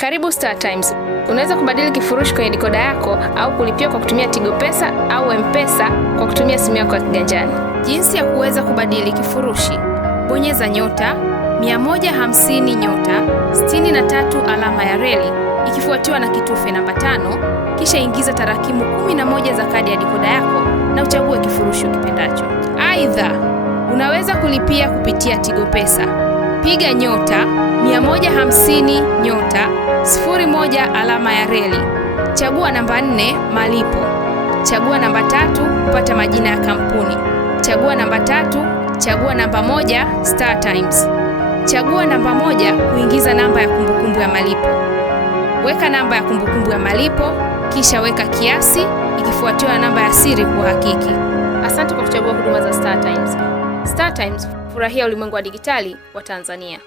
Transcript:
Karibu Star Times. Unaweza kubadili kifurushi kwenye dikoda yako au kulipia kwa kutumia Tigo Pesa au M-Pesa kwa kutumia simu yako ya kiganjani. Jinsi ya kuweza kubadili kifurushi: bonyeza nyota 150 nyota 63 alama ya reli ikifuatiwa na kitufe namba 5, kisha ingiza tarakimu 11 za kadi ya dikoda yako na uchague kifurushi ukipendacho. Aidha, unaweza kulipia kupitia Tigo Pesa. Piga nyota 150 nyota 01 alama ya reli, chagua namba 4 malipo, chagua namba 3 kupata majina ya kampuni, chagua namba 3, chagua namba 1 Star Times, chagua namba 1 kuingiza namba ya kumbukumbu ya malipo. Weka namba ya kumbukumbu ya malipo, kisha weka kiasi ikifuatiwa na namba ya siri kuhakiki. Asante kwa kuchagua huduma za Star Times. Star Times, furahia ulimwengu wa digitali wa Tanzania.